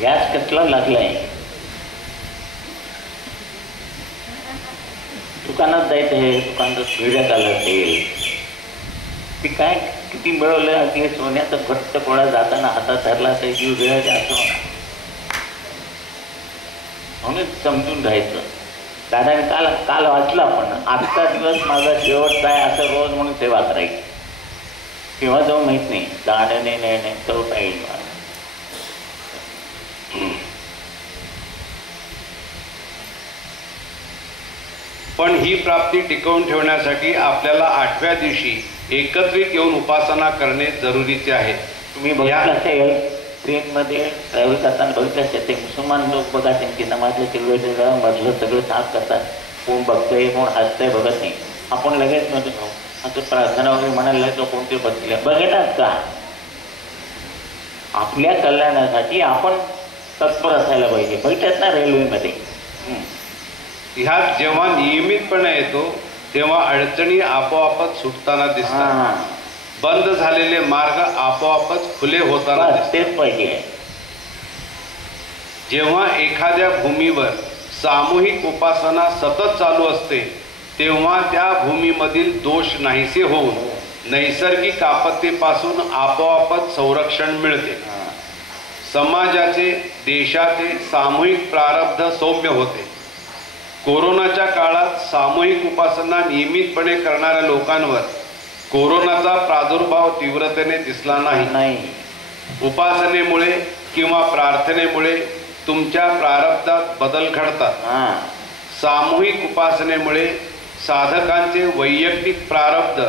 Gas कसला लागलाय. दुकानात जायचं आहे, दुकानात भिड्यात आलं असेल, ती काय किती मिळवलं की सोन्याचा घट्ट गोळा जाताना हातात धरला तर जीव वेळ असं होणार. म्हणून समजून राहायचं. दादाने काल वाचलं आपण, आजचा दिवस माझा शेवटचा आहे असं रोज म्हणून सेवा करायची. किंवा जाऊ माहीत नाही, दाण्याने नाही करता येईल. पण ही प्राप्ती टिकवून ठेवण्यासाठी आपल्याला 8व्या दिवशी एकत्रित येऊन उपासना करणे जरुरीचे आहे. तुम्ही बघितलं असेल, ट्रेनमध्ये ट्रॅव्हल करताना बघितलं असेल, ते मुसलमान लोक बघा त्यांची नमाजच्या वेळेला मधलं सगळं साफ करतात. कोण बघतंय कोण हसतंय बघत नाही. आपण लगेच म्हणतो असं प्रार्थना वगैरे म्हणायला लागतो, कोणते बघतात का? आपल्या कल्याणासाठी आपण तत्पर असायला पाहिजे. बघतात ना रेल्वेमध्ये, ह्यात जेव्हा नियमितपणे येतो तेव्हा अडचणी आपोआपच सुटताना दिसतात. बंद झालेले मार्ग आपोआपच खुले होताना तेच पाहिजे. जेव्हा एखाद्या भूमीवर सामूहिक उपासना सतत चालू असते तेव्हा त्या भूमीमधील दोष नाहीसे होऊन नैसर्गिक आपत्तीपासून आपोआपच संरक्षण मिळते. समाजाचे देशाचे सामूहिक प्रारब्ध सौम्य होते. कोरोनाच्या काळात सामूहिक उपासना नियमितपणे करणाऱ्या लोकांवर कोरोनाचा प्रादुर्भाव तीव्रतेने दिसला नाही. उपासनेमुळे किंवा प्रार्थनेमुळे तुमच्या प्रारब्धात बदल घडतात. सामूहिक उपासनेमुळे साधकांचे वैयक्तिक प्रारब्ध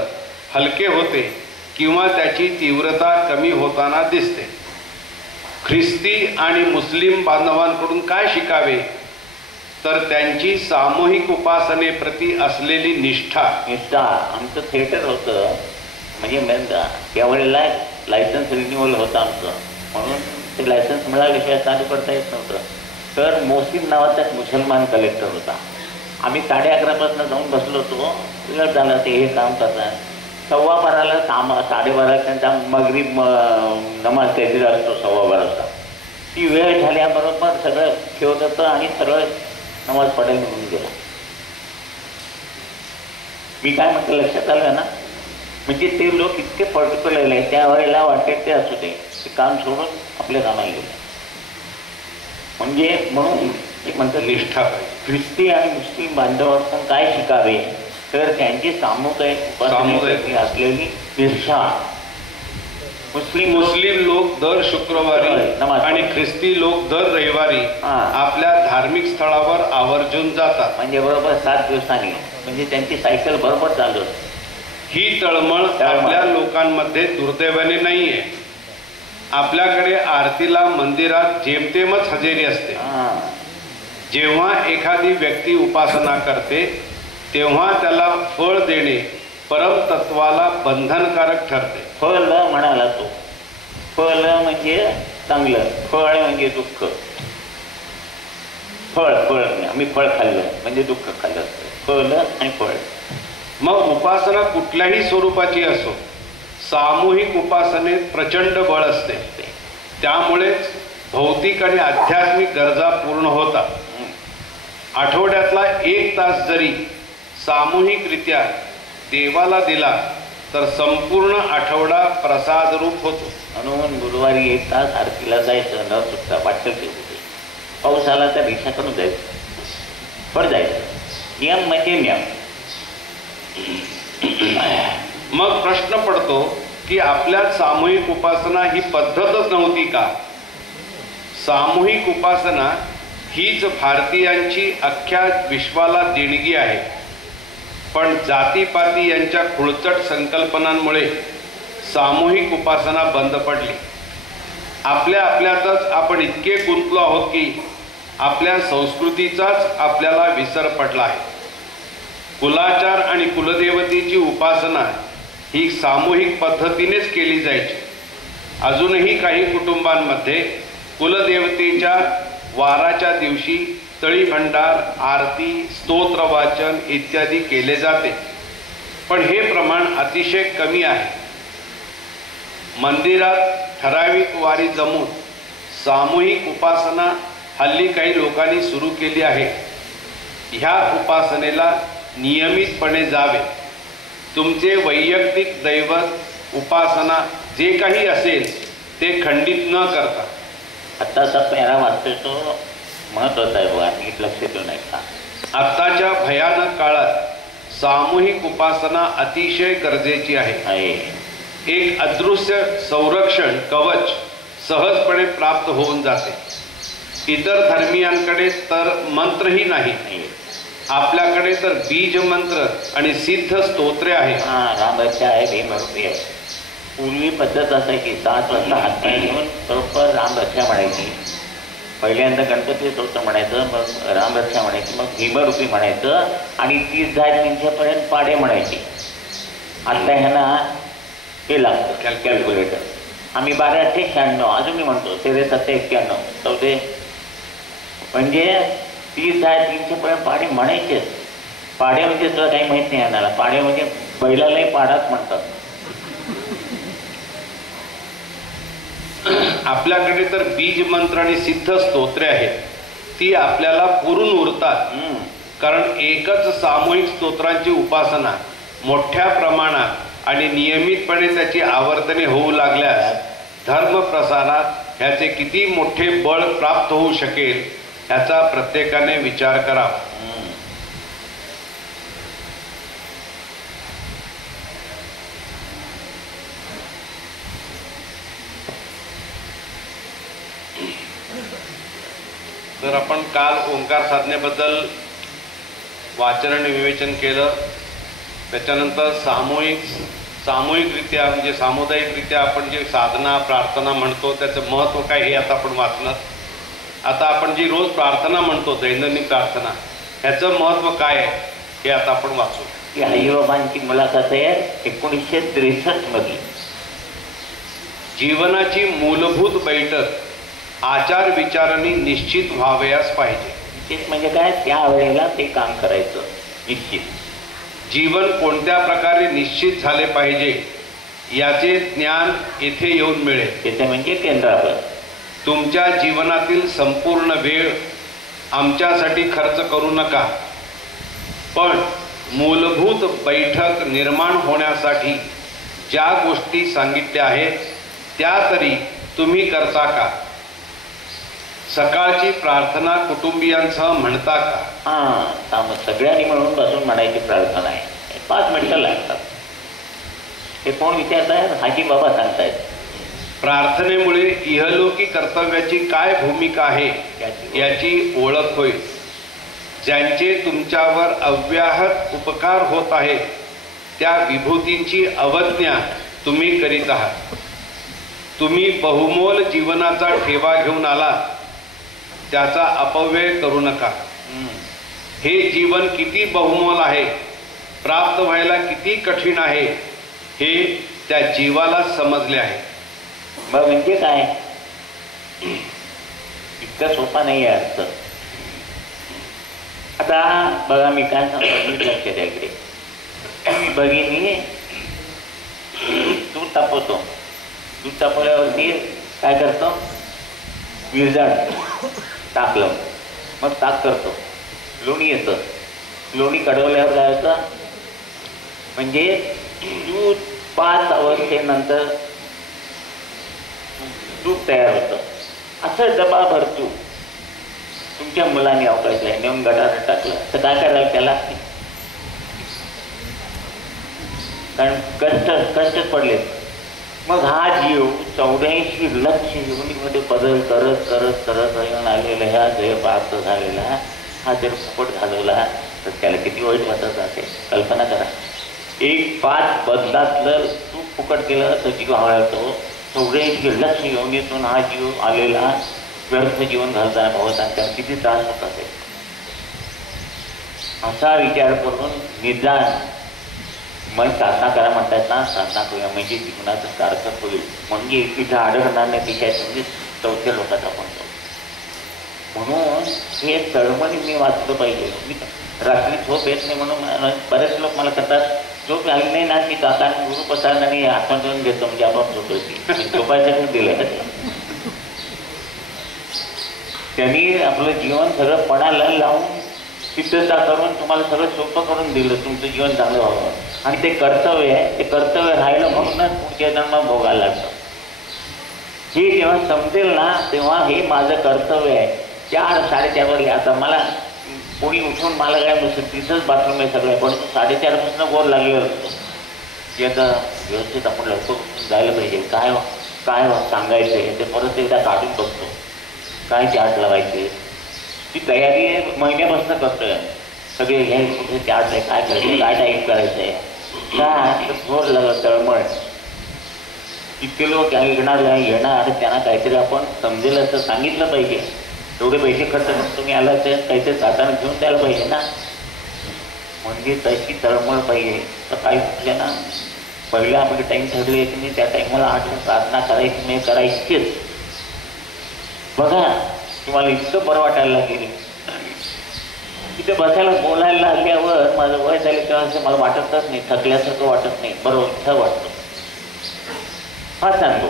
हलके होते किंवा त्याची तीव्रता कमी होताना दिसते. ख्रिस्ती आणि मुस्लिम बांधवांकडून काय शिकावे तर त्यांची सामूहिक उपासनेप्रती असलेली निष्ठा. आमचं थिएटर होतं, म्हणजे त्यावेळेला लायसन्स रिन्युअल होतं आमचं, म्हणून ते लायसन्स मिळाल्याशिवाय चालू करता येत नव्हतं. तर मोहसिन नावाचा एक मुसलमान कलेक्टर होता. आम्ही 11:30 जाऊन बसलो होतो. वेळ झाला ते हे काम करतात. 12:15 12:30 त्यांचा मगरीब नमाज काहीतरी असतो 12:15. ती वेळ झाल्याबरोबर सगळं ठेवत होतं आणि सरळ नमाज पडायला निघून गेला. मी काय म्हटलं लक्षात आलं ना, म्हणजे ते लोक इतके पर्टिक्युलर आहे, त्यावेळेला वाटेल ते असू दे, ते काम सोडून आपल्या कामाला गेले. म्हणजे म्हणून एक म्हणतात निष्ठा. ख्रिस्ती आणि मुस्लिम बांधवांपासून काय शिकावे तर त्यांची सामुदायिक असलेली निष्ठा. मुस्लिम लोक दर शुक्रवारी आणि ख्रिस्ती लोक दर रविवारी आपल्या धार्मिक स्थळावर आवर्जून जातात. म्हणजे बरोबर 7 दिवसांनी, म्हणजे त्यांची सायकल बरोबर चालू असते. ही तळमळ आपल्या लोकांमध्ये दुर्दैवाने नाहीये. आपल्याकडे आरतीला मंदिरात जेमतेमच हजेरी असते. जेव्हा एखादी व्यक्ती उपासना करते तेव्हा त्याला फळ देणे परमतत्वाला बंधनकारक ठरते. फळ म्हणाला तो. फळ म्हणजे चांगलं, फळ म्हणजे दुःख. फळ आम्ही फळ खाल्लं म्हणजे दुःख खाल्लं. फळ आणि फळ. मग उपासना कुठल्याही स्वरूपाची असो, सामूहिक उपासनेत प्रचंड बळ असते. त्यामुळेच भौतिक आणि आध्यात्मिक गरजा पूर्ण होतात. आठवड्यातला 1 तास जरी सामूहिकरित्या देवाला दिला तर संपूर्ण आठवडा प्रसाद रूप होतो. म्हणून गुरुवारी 1 तास आरतीला जायचं, न चुकता वाटतं ते. पाऊस आला तर रिक्षा करून जायचं, फळ जायचं. नियम म्हणजे नियम. मग प्रश्न पडतो की आपल्यात सामूहिक उपासना ही पद्धतच नव्हती का? सामूहिक उपासना हीच भारतीयांची अख्ख्या विश्वाला देणगी आहे. पण जातीपाती यांच्या खुळचट संकल्पनांमुळे सामूहिक उपासना बंद पडली. आपल्यातच आपण इतके गुंतलो आहोत की आपल्या संस्कृतीचाच आपल्याला विसर पडला आहे. कुलाचार आणि कुलदेवतेची उपासना ही सामूहिक पद्धतीनेच केली जायची. अजूनही काही कुटुंबांमध्ये कुलदेवतेच्या वाराच्या दिवशी तळी भंडार, आरती, स्तोत्र वाचन इत्यादी केले जाते. पण हे प्रमाण अतिशय कमी आहे. मंदिरात ठराविक वारी जमून सामूहिक उपासना हल्ली काही लोकांनी सुरू केली आहे. ह्या उपासनेला नियमितपणे जावे. तुमचे वैयक्तिक दैवत उपासना जे काही असेल ते खंडित न करता. आत्ताचा पेरा वाचतोय तो महत्वाचा आहे बघा, नीट लक्ष देऊ नये का. आत्ताच्या भयानक काळात सामूहिक उपासना अतिशय गरजेची आहे. एक अदृश्य संरक्षण कवच सहजपणे प्राप्त होऊन जाते. इतर धर्मियांकडे तर मंत्रही नाही, आपल्याकडे तर बीज मंत्र आणि सिद्ध स्तोत्रे आहेत. रामरक्षा आहे, भीमरूपी आहे. पूर्वी पद्धत असायची 7 वाजता हातपाय घेऊन बरोबर रामरक्षा म्हणायची. पहिल्यांदा गणपती स्तोत्र म्हणायचं, मग रामरक्षा म्हणायची, मग भीमरूपी म्हणायचं आणि 30 झाड 300पर्यंत पाडे म्हणायचे. आता ह्यांना हे लागतं कॅल्क्युलेटर. आम्ही 12×8=96, अजून मी म्हणतो 13×7=91, 14 म्हणजे 30 झाड 300पर्यंत पाडे म्हणायचेच. पाडे म्हणजे तुला काही माहीत नाही आणायला. पाडे म्हणजे बैलालाही पाडाच म्हणतात. आपल्याकडे तर बीज मंत्र आणि सिद्ध स्तोत्रे आहेत. ती आपल्याला पुरून उरतात. कारण एकच सामूहिक स्तोत्रांची उपासना मोठ्या प्रमाणात आणि नियमितपणे त्याची आवर्तने होऊ लागल्यास धर्म प्रसारात ह्याचे किती मोठे बळ प्राप्त होऊ शकेल याचा प्रत्येकाने विचार करावा. तर आपण काल ओंकार साधनेबद्दल वाचन आणि विवेचन केलं. त्याच्यानंतर सामूहिकरित्या म्हणजे सामुदायिकरित्या आपण जे साधना प्रार्थना म्हणतो त्याचं महत्त्व काय हे आता आपण वाचलं. आता आपण जी रोज प्रार्थना म्हणतो दैनंदिन प्रार्थना ह्याचं महत्त्व काय आहे हे आता आपण वाचू. ही हरिबाबांची मुलाखत आहे 1963 मधली. जीवनाची मूलभूत बैठक आचार विचारांनी निश्चित व्हावयास पाहिजे. निश्चित म्हणजे काय, त्यावेळेला ते काम करायचं. निश्चित जीवन कोणत्या प्रकारे निश्चित झाले पाहिजे याचे ज्ञान येथे येऊन मिळेल. येथे म्हणजे केंद्रावर. तुमच्या जीवनातील संपूर्ण वेळ आमच्यासाठी खर्च करू नका, पण मूलभूत बैठक निर्माण होण्यासाठी ज्या गोष्टी सांगितल्या आहेत त्या तरी तुम्ही करता का? सकाळची प्रार्थना कुटुंबियांसह म्हणता का? मग सगळ्यांनी मिळून बसून म्हणायची प्रार्थना आहे. 5 मिनिटं लागतात. हे कोण विचारत आहे? हाजी बाबा सांगतायत. प्रार्थनेमुळे इहलोकी कर्तव्याची काय भूमिका आहे याची ओळख होईल. ज्यांचे तुमच्यावर अव्याहत उपकार होत आहेत त्या विभूतींची अवज्ञा तुम्ही करीत आहात. तुम्ही बहुमोल जीवनाचा ठेवा घेऊन आला, त्याचा अपव्यय करू नका. हे जीवन किती बहुमोल आहे, प्राप्त व्हायला किती कठीण आहे हे त्या जीवाला समजले आहे. मग म्हणजे काय, इतकं सोपा नाही आहे अर्थ. आता बघा मी काय सांगतो, लक्ष द्या इकडे. भगिनी दूध तापवतो. दूध तापवल्यावरती काय करतो, विरजाड टाकलं, मग ताक करतो, लोणी येतं. लोणी कडवल्यावर काय होतं, म्हणजे दूध 5 अवस्थेनंतर दूध तयार होतं. असं डबा भरतो तुमच्या मुलांनी अवकाशला नेऊन गटारात टाकलं तर काय करायला त्याला, कारण कष्टच पडले. मग हा जीव 84 लक्ष योनीमध्ये बदल करत करत करत येऊन आलेला ह्या जय प्राप्त झालेला हा जर फुकट घालवला तर त्याला किती वाईट वाटत असेल. कल्पना करा, 1-5 बदलातलं तू फुकट केलं तर जीव हवळतो. 84 लक्ष योनीतून हा जीव आलेला व्यर्थ जीवन घालताना पाहत आणि त्याला किती त्रास होत असेल. असा विचार करून निदान मन साधना करा म्हणतात ना, साधना करूया म्हणजे जीवनाचं सार्थक होईल. म्हणजे तिथं अडकणार नाही तिच्यात, म्हणजे 4थ्या लोकांचा म्हणतो. म्हणून हे तळमळी मी वाचलं पाहिजे. मी रात्री झोप येत नाही म्हणून बरेच लोक मला करतात, झोप आली नाही ना की काका गुरुप्रसाद आणि आठवण देऊन घेतो म्हणजे आपोआप झोप येते. झोपायसाठी दिलं त्यांनी आपलं जीवन सगळं पणाला लावून सिद्धता करून तुम्हाला सगळं सोपं करून दिलं तुमचं जीवन चांगलं व्हावं. आणि ते कर्तव्य आहे, ते कर्तव्य राहिलं म्हणूनच पुढच्या जन्म भोगायला लागतं. हे जेव्हा समजेल ना तेव्हा हे माझं कर्तव्य आहे. 4-4:30 वर आता मला कोणी उठून मला काय नसतं, तिथंच बाथरूम आहे सगळं, पण 4:30 बोर लागलेलं असतो की आता व्यवस्थित आपण लवकर जायला पाहिजे. काय काय सांगायचं आहे ते परत एकदा काढून बघतो, काय चार्ट लावायचे ती तयारी आहे महिन्यापासून करतोय. सगळे हे कुठे चार्ट आहे, काय करायचं, काय टाईप करायचं आहे, काय जोर लागत तळमळ. इतके लोक येणार आणि त्यांना काहीतरी आपण समजेल असं सांगितलं पाहिजे. एवढे पैसे खर्च करून तुम्ही आला तर काहीतरी साधारण घेऊन द्यायला पाहिजे ना. म्हणजे तशी तळमळ पाहिजे. तर काही कुठल्या ना पहिलं आपले टाईम ठरले की नाही त्या टाईमाला 8 प्रार्थना करायची मी करायचीच. बघा तुम्हाला इतकं बरं वाटायला लागेल. तिथे बसायला बोलायला लागल्यावर माझं वय झालं तेव्हा असं मला वाटतच नाही, थकल्यासारखं वाटत नाही, बरोबर इथं वाटतं. हा सांगतो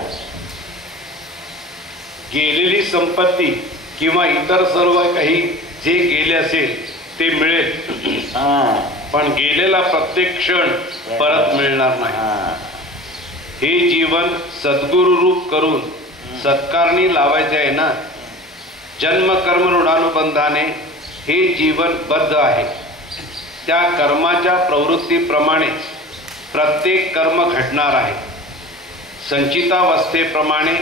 गेलेली संपत्ती किंवा इतर सर्व काही जे गेले असेल ते मिळेल, पण गेलेला प्रत्येक क्षण परत मिळणार नाही. हे जीवन सद्गुरु रूप करून सत्कारणी लावायचे आहे ना. जन्म कर्म ऋणानुबंधाने हे जीवन बद्ध आहे. त्या कर्माच्या प्रवृत्तीप्रमाणे प्रत्येक कर्म घडणार आहे. संचितावस्थेप्रमाणे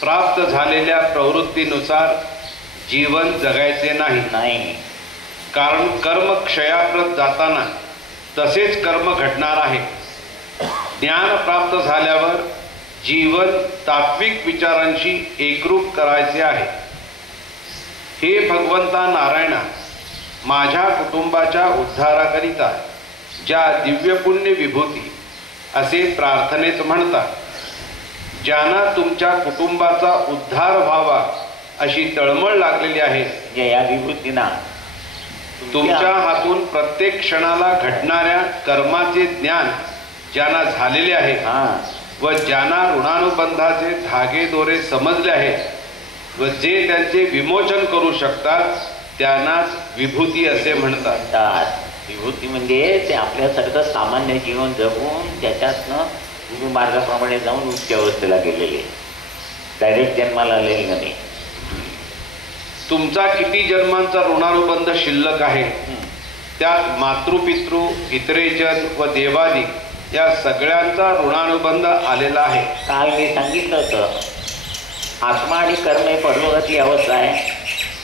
प्राप्त झालेल्या प्रवृत्तीनुसार जीवन जगायचे नाही. कारण कर्म क्षयाप्रत जाताना तसेच कर्म घडणार आहे. ज्ञान प्राप्त झाल्यावर जीवन तात्विक विचारांशी एकरूप करायचे आहे. हे भगवंता नारायणा, माझ्या कुटुंबाच्या उद्धाराकरिता ज्या दिव्यपुण्य विभूती असे प्रार्थनेत म्हणतात, ज्यांना तुमच्या कुटुंबाचा उद्धार व्हावा अशी तळमळ लागलेली आहे, या विभूतींना तुमच्या हातून प्रत्येक क्षणाला घडणाऱ्या कर्माचे ज्ञान ज्यांना झालेले आहे व ज्यांना ऋणानुबंधाचे धागे दोरे समजले आहेत व जे त्यांचे विमोचन करू शकतात त्यांनाच विभूती असे म्हणतात. विभूती म्हणजे ते आपल्यासारखं सामान्य जीवन जगून त्याच्यातनं गुरु मार्गाप्रमाणे जाऊन उच्च अवस्थेला गेलेले, डायरेक्ट जन्माला आलेले नाही. तुमचा किती जन्मांचा ऋणानुबंध शिल्लक आहे, त्यात मातृपितृ, इतरेजन व देवादिक या सगळ्यांचा ऋणानुबंध आलेला आहे. काल मी सांगितलं होतं, आत्मा आणि कर्म हे परलोकातली अवस्था आहे.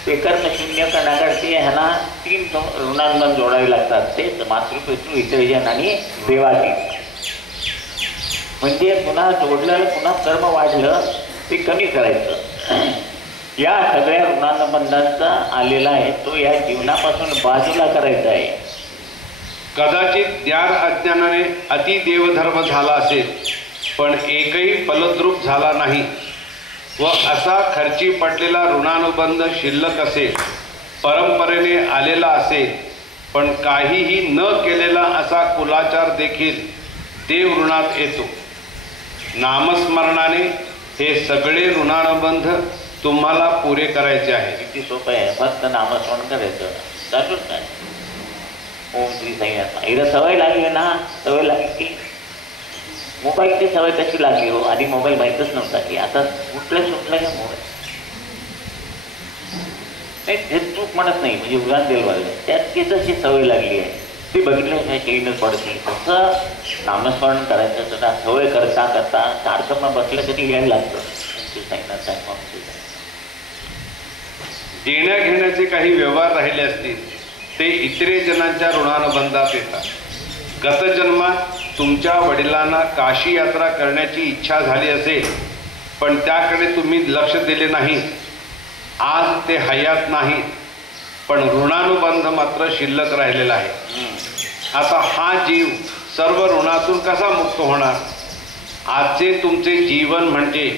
ते कर्म शून्य करण्यासाठी ह्यांना 3 ऋणानुबंध जोडावे लागतात. तेच मातृपितृ, इतरेजन आणि देवादिक. म्हणजे पुन्हा जोडलं, पुन्हा कर्म वाढलं ते कमी करायचं. या सगळ्या ऋणानुबंधांचा आलेला आहे तो या जीवनापासून बाजूला करायचा आहे. कदाचित ज्ञान अज्ञानाने अतिदेवधर्म झाला असेल, पण एकही फलद्रूप झाला नाही व असा खर्ची पडलेला ऋणानुबंध शिल्लक असेल, परंपरेने आलेला असेल, पण काहीही न केलेला असा कुलाचार देखील देव ऋणात येतो. नामस्मरणाने हे सगळे ऋणानुबंध तुम्हाला पुरे करायचे आहे. किती सोपं आहे, फक्त नामस्मरण करायचं, चालूच नाही. ओम श्री साईनाथ. एकदा सवय लागली ना, सवय लागली की मोबाईलची सवय कशी लागली हो. आधी मोबाईल माहीतच नव्हता की आता सुटलं का मोबाईल. नाही हे चूक म्हणत नाही, म्हणजे उदाहरण दिलं पाहिजे. त्यात तशी सवय लागली आहे ती बघितल्याशिवाय केलीनच पडत नाही. तसं नामस्मरण करायचं सुद्धा सवय करता करता सारखं मग बसलं कधी यायला लागतं. साईनाथ साहेब देण्या घेण्याचे काही व्यवहार राहिले असतील ते इतरे जणांच्या ऋणानुबंधात येतात. गतजन्मात तुमच्या वडिलांना काशी यात्रा करण्याची इच्छा झाली असेल, पण त्याकडे तुम्ही लक्ष दिले नाही. आज ते हयात नाहीत, पण ऋणानुबंध मात्र शिल्लक राहिलेला आहे. आता हा जीव सर्व ऋणातून कसा मुक्त होणार? आजचे तुमचे जीवन म्हणजे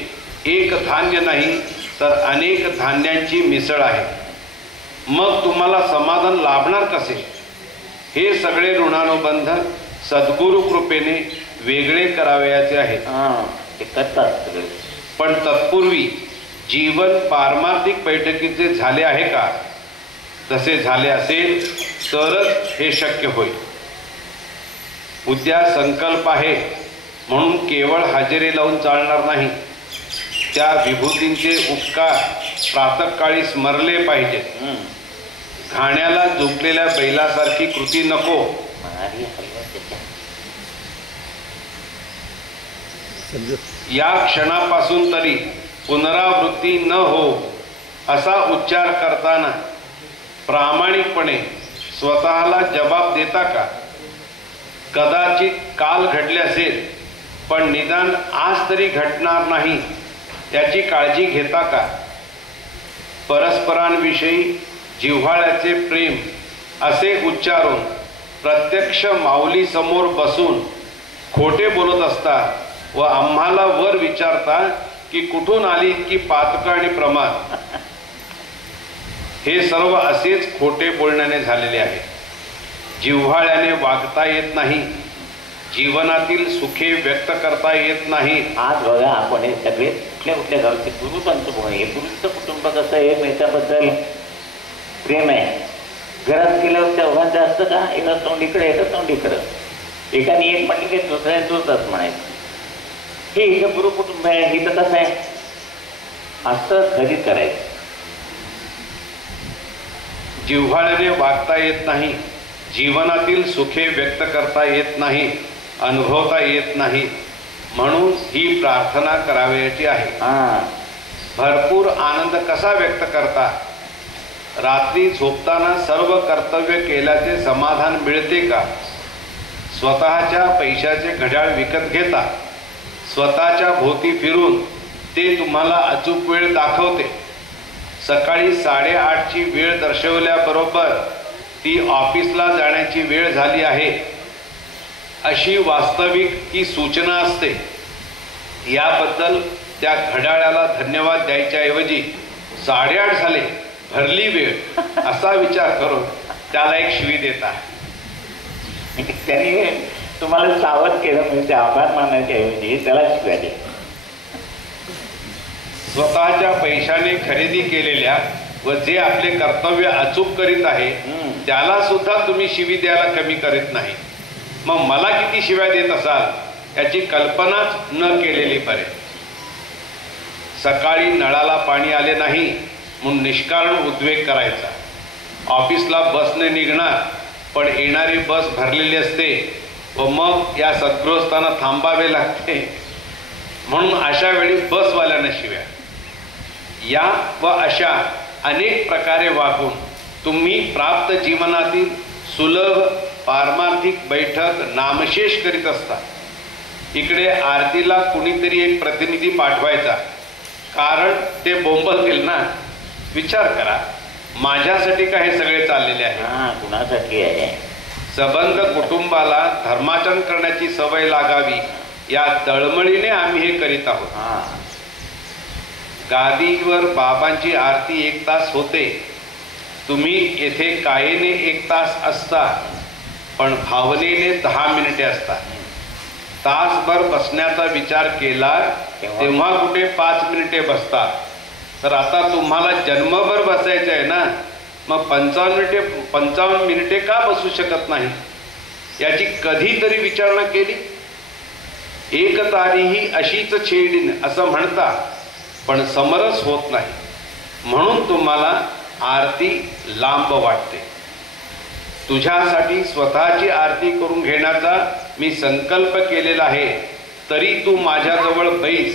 एक धान्य नाही तर अनेक धान्यांची मिसळ आहे. मग तुम्हाला समाधान लाभणार कसे? हे सगळे ऋणानुबंध सद्गुरु कृपेने वेगळे करावयाचे आहेत. ते करतात सगळे. पण तत्पूर्वी जीवन पारमार्थिक बैठकीचे झाले आहे का? तसे झाले असेल तरच हे शक्य होईल. उद्या संकल्प आहे म्हणून केवळ हजेरी लावून चालणार नाही. त्या विभूतींचे उपकार प्रातःकाळी स्मरले पाहिजेत. घाण्याला झुकलेल्या बैलासारखी कृती नको. या क्षणापासून तरी पुनरावृत्ती न हो असा उच्चार करताना प्रामाणिकपणे स्वतःला जबाब देता का? कदाचित काल घडले असेल पण निदान आज तरी घडणार नाही याची काळजी घेता का? परस्परांविषयी जिव्हाळ्याचे प्रेम असे उच्चारून प्रत्यक्ष माऊली समोर बसून खोटे बोलत असता व आम्हाला वर विचारता की कुठून आली इतकी पातक आणि प्रमाद. हे सर्व असेच खोटे बोलण्याने झालेले आहे. जिव्हाळ्याने वागता येत नाही. जीवनातील सुखे व्यक्त करता येत नाही. आज बघा आपण हे सगळे कुठल्या कुठल्या गावचे गुरुपंत कोण आहे. गुरुचं कुटुंब कसं आहे, एकमेकाबद्दल प्रेम आहे. घरात गेल्यावर त्या दोघांचं असतं का, एका तोंड इकडे एका तोंड इकडं, एकाने एक म्हटलं की दुसऱ्याने दुसरंच म्हणायचं. हे इथं गुरुकुटुंब आहे. इथं कसं आहे, असं खरी करायचं. जिव्हाळ्याने वागता येत नाही. जीवनातील सुखे व्यक्त करता येत नाही, अनुभवता येत नाही. म्हणून ही प्रार्थना करावयाची आहे. भरपूर आनंद कसा व्यक्त करता? रात्री झोपताना सर्व कर्तव्य केल्याचे समाधान मिळते का? स्वतःच्या पैशाचे घड्याळ विकत घेता. स्वतःच्या भोवती फिरून ते तुम्हाला अचूक वेळ दाखवते. सकाळी 8:30ची वेळ दर्शवल्याबरोबर ती ऑफिसला जाण्याची वेळ झाली आहे अशी वास्तविक ती सूचना असते. याबद्दल त्या घड्याळाला धन्यवाद द्यायच्याऐवजी 8:30 झाले, भरली वेळ असा विचार करून त्याला एक शिवी देता. त्याने तुम्हाला सावध केलं म्हणजे आभार मानायच्या ऐवजी त्याला शिव्या दे. स्वतःच्या पैशाने खरेदी केलेल्या व जे आपले कर्तव्य अचूक करीत आहे त्याला सुद्धा तुम्ही शिवी द्यायला कमी करीत नाही. मग मला किती शिव्या देत असाल याची कल्पनाच न केलेली बरे. सकाळी नळाला पाणी आले नाही म्हणून निष्कारण उद्वेग करायचा. ऑफिसला बसने निघणार पण येणारी बस भरलेली असते व मग या सद्गृहस्थांना थांबावे लागते म्हणून अशा वेळी बसवाल्यांना शिव्या. या व अशा अनेक प्रकारे वागून तुम्ही प्राप्त जीवनातील सुलभ पारमार्थिक बैठक नामशेष करीत असता. इकडे आरतीला कुणीतरी एक प्रतिनिधी पाठवायचा, कारण ते बोंबलतील ना. विचार करा, माझ्यासाठी का हे सगळे चाललेले आहे? कुणासाठी आहे? सबंध कुटुंबाला धर्माचरण करण्याची सवय लागावी या तळमळीने आम्ही हे करीत आहोत. गादीवर बाबांची आरती 1 तास होते. तुम्ही येथे कायेने 1 तास असता पण भावनेने 10 मिनिटे असता. तासभर बसण्याचा विचार केला तेव्हा कुठे 5 मिनिटे बसता. तर आता तुम्हाला जन्मभर बसायचं आहे ना, मग 55 मिनिटे का बसू शकत नाही याची कधीतरी विचारणा केली? एक तारीही अशीच छेडीन असं म्हणता पण समरस होत नाही म्हणून तुम्हाला आरती लांब वाटते. तुझ्यासाठी स्वतःची आरती करून घेण्याचा मी संकल्प केलेला आहे, तरी तू माझ्याजवळ बैस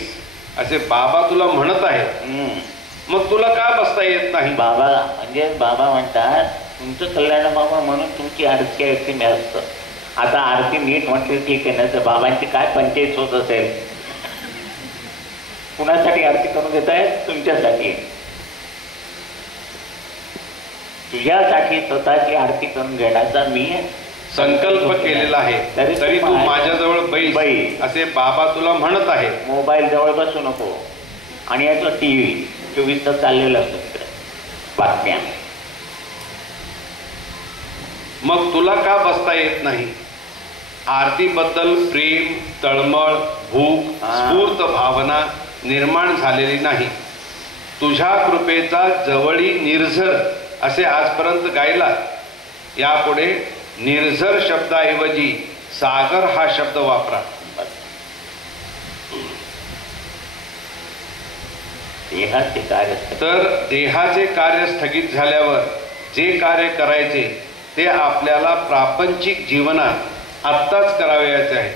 असे बाबा तुला म्हणत आहेत. मग तुला का बसता येत नाही? बाबा म्हणजे बाबा म्हणतात तुमचं कल्याण बाबा म्हणून तुमची आरती ऐकते मी असतं. आता आरती नीट म्हटली ठीक आहे ना, तर बाबांची काय पंचायत होत असेल? कुणासाठी आरती करून घेत आहेत? तुमच्यासाठी. तुझ्यासाठी स्वतःची आरती करून घेण्याचा मी संकल्प केलेला आहे, तरी तू माझ्याजवळ बैस असे बाबा तुला म्हणत आहे. मोबाईल जवळ बसू नको आणि याचा TV 24 तास चाललेला असतो तिकडे बातम्या. मग तुला का बसता येत नाही? आरतीबद्दल प्रेम, तळमळ, भूक, स्फूर्त भावना निर्माण झालेली नाही. तुझ्या कृपेचा जवळी निर्झर असे आजपर्यंत गायला. यापुढे निर्झर शब्दाऐवजी सागर हा शब्द वापरा. देहाचे कार्य तर देहाचे कार्य स्थगित झाल्यावर जे कार्य करायचे ते आपल्याला प्रापंचिक जीवनात आत्ताच करावयाचे आहे.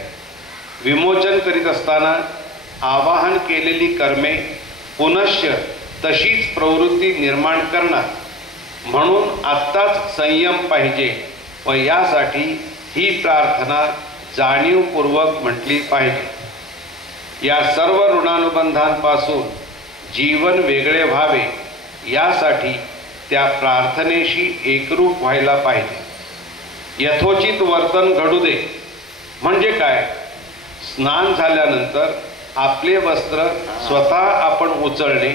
विमोचन करीत असताना आवाहन केलेली कर्मे पुनश्च तशीच प्रवृत्ती निर्माण करणार. म्हणून आत्ताच संयम पाहिजे व यासाठी ही प्रार्थना जाणीवपूर्वक म्हटली पाहिजे. या सर्व ऋणानुबंधांपासून जीवन वेगळे व्हावे यासाठी त्या प्रार्थनेशी एकरूप व्हायला पाहिजे. यथोचित वर्तन घडू दे म्हणजे काय? स्नान झाल्यानंतर आपले वस्त्र स्वतः आपण उचलणे,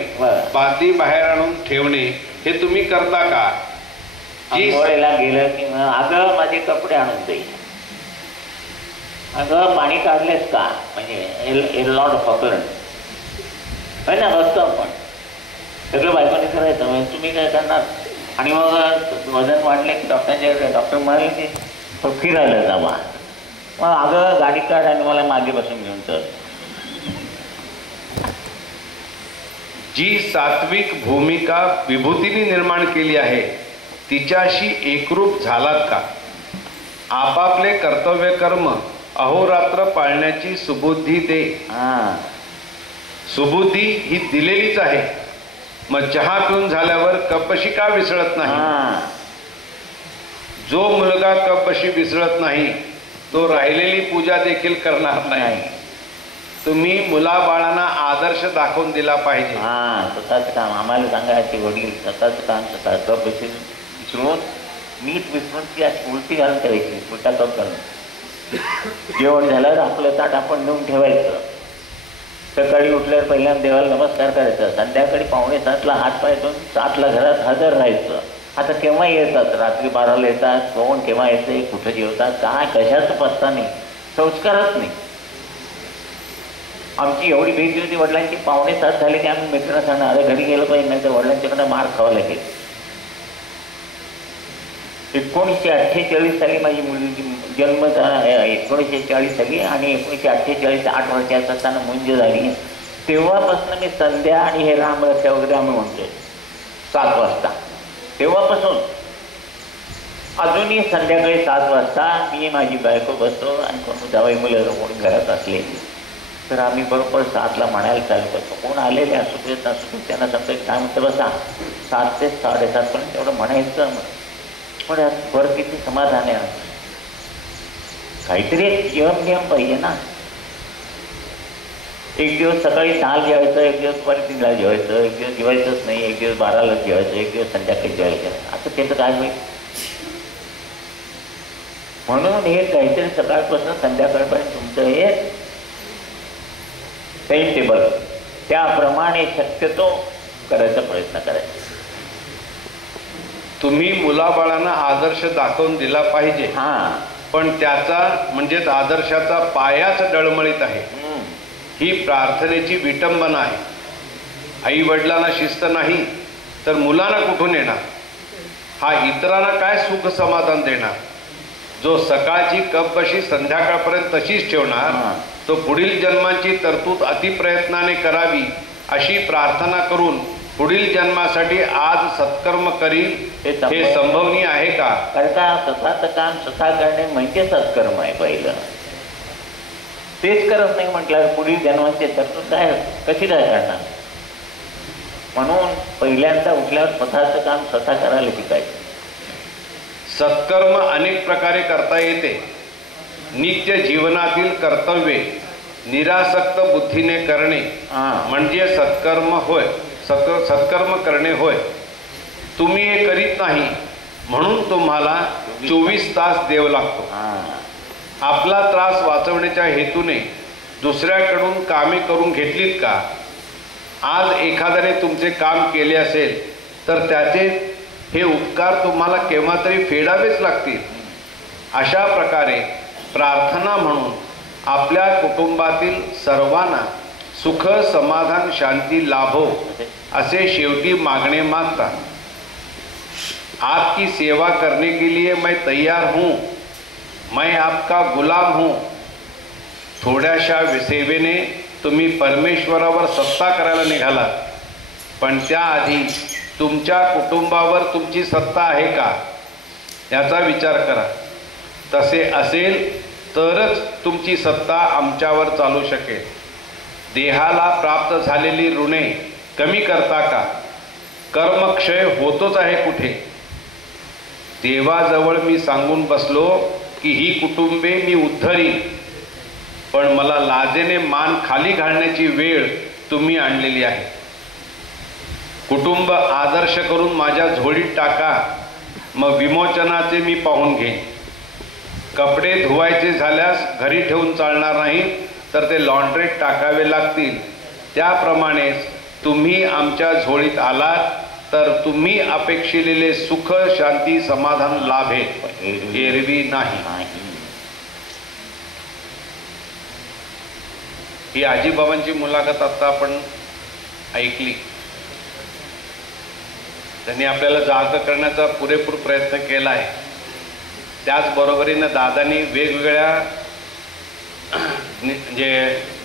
बादली बाहेर आणून ठेवणे हे तुम्ही करता का? आंघोळीला गेलं की अगं माझे कपडे आणून दे, अगं पाणी काढलेस का, म्हणजे ए लॉट ऑफ ऑकलंड आहे ना, बघतो आपण सगळं बायकोने करायचं. म्हणजे तुम्ही काय करणार? आणि मग वजन वाढले की डॉक्टर म्हणाले की फिरायला जावा. मग अगं गाडी काढ आणि मला मागे बसून घेऊन चल. जी सात्विक भूमिका विभूतीने निर्माण केली आहे तिच्याशी एकरूप झालात का? आपापले कर्तव्य कर्म अहोरात्र पाळण्याची सुबुद्धी दे. सुबुद्धी ही दिलेलीच आहे. मग चहा पिऊन झाल्यावर कपशी का विसळत नाही? जो मुलगा कपशी विसळत नाही तो राहिलेली पूजा देखील करणार नाही. तुम्ही मुलाबाळांना आदर्श दाखवून दिला पाहिजे. स्वतःच काम आम्हाला सांगायचे वडील, स्वतःच काम स्वतः. कप विसरून मीठ विसरून ती अशी उलटी घालून ठेवायची, उलटा कप घालून. जेवण झाल्यावर आपलं ताट आपण नेऊन ठेवायचं. सकाळी उठल्यावर पहिल्यांदा देवाला नमस्कार करायचा. संध्याकाळी 6:45ला हात पाय धुवून 7ला घरात हजर राहायचं. आता केव्हा येतात, रात्री 12ला येतात, कोण केव्हा येते, कुठं जेवतात, काय कशाचं पत्ता नाही, संस्कारच नाही. आमची एवढी भीती होती वडिलांची. 6:45 झाले की आम्ही मित्रांना सांगणार अरे घरी गेलं पाहिजे, नाही तर वडिलांच्याकडे मार खावा लागेल. 1948 साली माझी मुलगी जन्म झाला. 1940 साली आणि 1948 8 वर्षाचा असताना मुंज झाली. तेव्हापासून मी संध्या आणि हे रामरक्षा वगैरे आम्ही म्हणतोय 7 वाजता. तेव्हापासून अजूनही संध्याकाळी 7 वाजता मी माझी बायको बसतो आणि कोण जावई मुलं कोणी घरात असले तर आम्ही बरोबर 7ला म्हणायला चालू करतो. कोण आलेले असू देत असू देत त्यांना सांगतो काय म्हणतं बसा 7 ते 7:30 पर्यंत एवढं म्हणायचं. पण बरं किती समाधान आहे. काहीतरी एक नियम पाहिजे ना. एक दिवस सकाळी 10ला जेवायचं, एक दिवस दुपारी 3ला जेवायचं, एक दिवस जेवायचंच नाही, एक दिवस 12ला जेवायचं, एक दिवस संध्याकाळी जेवायचं. असं त्याचं काय होईल? म्हणून हे काहीतरी सकाळपासून संध्याकाळपर्यंत तुमचं हे टाइम टेबल त्याप्रमाणे शक्यतो करायचा प्रयत्न करायचा. तुम्ही मुलाबाळांना आदर्श दाखवून दिला पाहिजे. पण त्याचा म्हणजेच आदर्शाचा पायाच डळमळीत आहे. ही प्रार्थनेची विटंबना आहे. आई वडिलांना शिस्त नाही तर मुलांना कुठून येणार? हा इतरांना काय सुख समाधान देणार? जो सकाळची कपबशी संध्याकाळपर्यंत तशीच ठेवणार तो पुढील जन्माची तरतूद अतिप्रयत्नाने करावी अशी प्रार्थना करून पुढील जन्मासाठी आज सत्कर्म करील हे संभवनीय आहे का? करता स्वतःचं काम स्वतः करणे म्हणजे सत्कर्म आहे. पहिलं तेच करत नाही म्हटल्यावर पुढील जन्माचे तरतूद काय कशी काय करणार? म्हणून पहिल्यांदा उठल्यावर स्वतःचं काम स्वतः करायला शिकायचं. सत्कर्म अनेक प्रकारे करता येते. नित्य जीवनातील कर्तव्ये निरासक्त बुद्धीने करणे म्हणजे सत्कर्म होय. सत्कर्म करणे होय. तुम्ही हे करीत नाही म्हणून तुम्हाला 24 तास देव लागतो. आपला त्रास वाचवण्याच्या हेतूने दुसऱ्याकडून कामे करून घेतलीत का? आज एखाद्याने तुमचे काम केले असेल तर त्याचे हे उपकार तुम्हाला केव्हा तरी फेडावेच लागतील. अशा प्रकारे प्रार्थना म्हणून आपल्या कुटुंबातील सर्वांना सुख समाधान शांति लाभो असे शेवटी मागणे मागतात। आपकी सेवा करने के लिए मैं तैयार हूँ, मैं आपका गुलाम हूँ। थोड्याशा सेवेने तुम्ही परमेश्वरावर सत्ता करायला निघालात, पण त्याआधी तुमच्या कुटुंबावर तुमची सत्ता आहे का याचा विचार करा। तसे असेल तरच तुमची सत्ता आमच्यावर चालू शकेल। देहाला प्राप्त झालेली ऋणे कमी करता का? कर्मक्षय होतोच आहे कुठे? देवाजवळ मी सांगून बसलो की ही कुटुंबे मी उद्धरी, पण मला लाजेने मान खाली घालण्याची वेळ तुम्ही आणलेली आहे। कुटुंब आदर्श करून माझ्या झोळीत टाका, मग विमोचनाचे मी पाहून घेईन। कपडे धुवायचे झाल्यास घरी ठेवून चालणार नाही, तर ते लॉन्ड्रीत टाकावे लागतील। त्याप्रमाणेच तुम्ही आमच्या झोळीत आलात तर तुम्ही अपेक्षिलेले सुख शांती समाधान लाभेल, एरवी नाही। ही आजीबाबांची मुलाखत आता आपण ऐकली। त्यांनी आपल्याला जाग करण्याचा पुरेपूर प्रयत्न केला आहे। त्याचबरोबरीनं दादांनी वेगवेगळ्या म्हणजे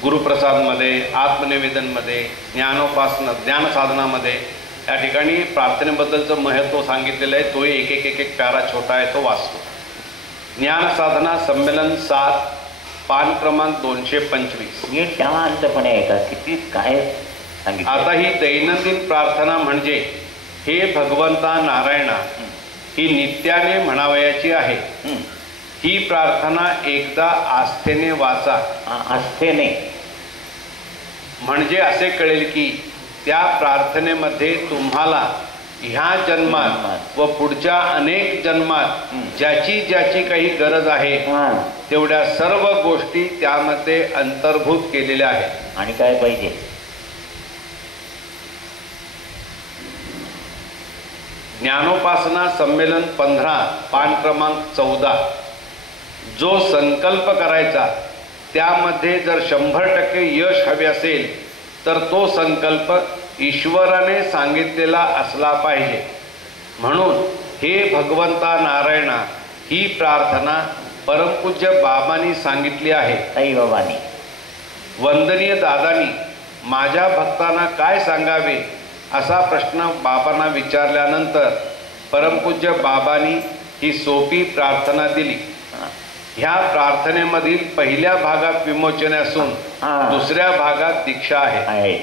गुरुप्रसादमध्ये, आत्मनिवेदनमध्ये, ज्ञानोपासना ज्ञानसाधनामध्ये या ठिकाणी प्रार्थनेबद्दलचं महत्त्व सांगितलेलं आहे। तोही एक प्यारा छोटा आहे, तो वाचतो। ज्ञानसाधना संमेलन 7 पान क्रमांक 225। हे शांतपणे ऐका, किती काय सांगितलं। आता ही दैनंदिन प्रार्थना म्हणजे हे भगवंता नारायणा ही नित्याने म्हणावयाची आहे। ही प्रार्थना एकदा आस्थेने वाचा। आस्थेने म्हणजे असे कळेल की त्या प्रार्थनेमध्ये तुम्हाला ह्या जन्मात व पुढच्या अनेक जन्मात ज्याची ज्याची काही गरज आहे तेवढ्या सर्व गोष्टी त्यामध्ये अंतर्भूत केलेल्या आहेत। आणि काय पाहिजे? ज्ञानोपासना संमेलन 15 पान क्रमांक 14। जो संकल्प करायचा त्यामध्ये जर 100% यश हवे असेल तर तो संकल्प ईश्वराने सांगितलेला असला पाहिजे। म्हणून हे भगवंता नारायणा ही प्रार्थना परमपूज्य बाबांनी सांगितली आहे। साईबाबांनी वंदनीय दादांनी माझ्या भक्तांना काय सांगावे असा प्रश्न बाबांना विचारल्यानंतर परमपूज्य बाबांनी ही सोपी प्रार्थना दिली। ह्या प्रार्थनेमधील पहिल्या भागात विमोचन असून दुसऱ्या भागात दीक्षा आहे।